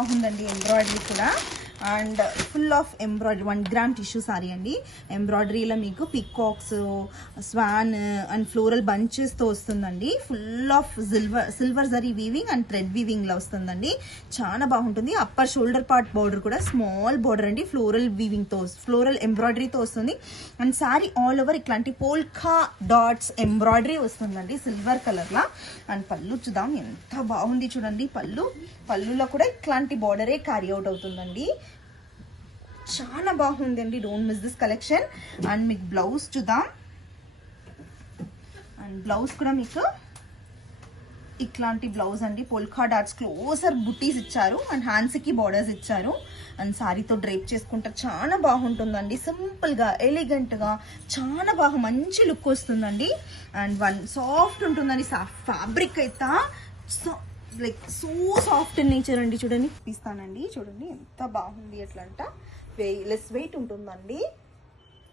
బాగుందండి ఎంబ్రాయిడరీ కూడా. And full of embroidery 1 gram tissue sari అండి. ఎంబ్రాయిడరీలో మీకు పికాక్స్, స్వాన్ అండ్ ఫ్లోరల్ బంచెస్తో వస్తుందండి. Full of silver zari weaving and thread వీవింగ్లో వస్తుందండి. చాలా బాగుంటుంది. అప్పర్ షోల్డర్ పార్ట్ బార్డర్ కూడా స్మాల్ బార్డర్ అండి, ఫ్లోరల్ వీవింగ్తో, ఫ్లోరల్ ఎంబ్రాయిడరీతో వస్తుంది. అండ్ శారీ ఆల్ ఓవర్ ఇట్లాంటి పోల్కా డాట్స్ ఎంబ్రాయిడరీ వస్తుందండి సిల్వర్ కలర్లో. అండ్ పళ్ళు చూద్దాం, ఎంత బాగుంది చూడండి. పళ్ళులో కూడా ఇట్లాంటి బార్డరే క్యారీ అవుట్ అవుతుందండి. చాలా బాగుందండి. Don't miss this collection. And మీకు బ్లౌజ్ చూద్దాం. అండ్ బ్లౌజ్ కూడా మీకు ఇట్లాంటి బ్లౌజ్ అండి. పోల్కా డాట్స్ క్లోజర్ బుట్టీస్ ఇచ్చారు అండ్ హ్యాండ్స్కి బార్డర్స్ ఇచ్చారు. అండ్ శారీతో డ్రేప్ చేసుకుంటే చాలా బాగుంటుందండి. సింపుల్గా, ఎలిగెంట్గా చాలా బాగా మంచి లుక్ వస్తుందండి. అండ్ సాఫ్ట్ ఉంటుందండి. ఫ్యాబ్రిక్ అయితే like so soft in nature అండి. చూడండి, ఇస్తానండి. చూడండి ఎంత బాగుంది. ఎట్లా అంట లెస్ వెయిట్ ఉంటుందండి.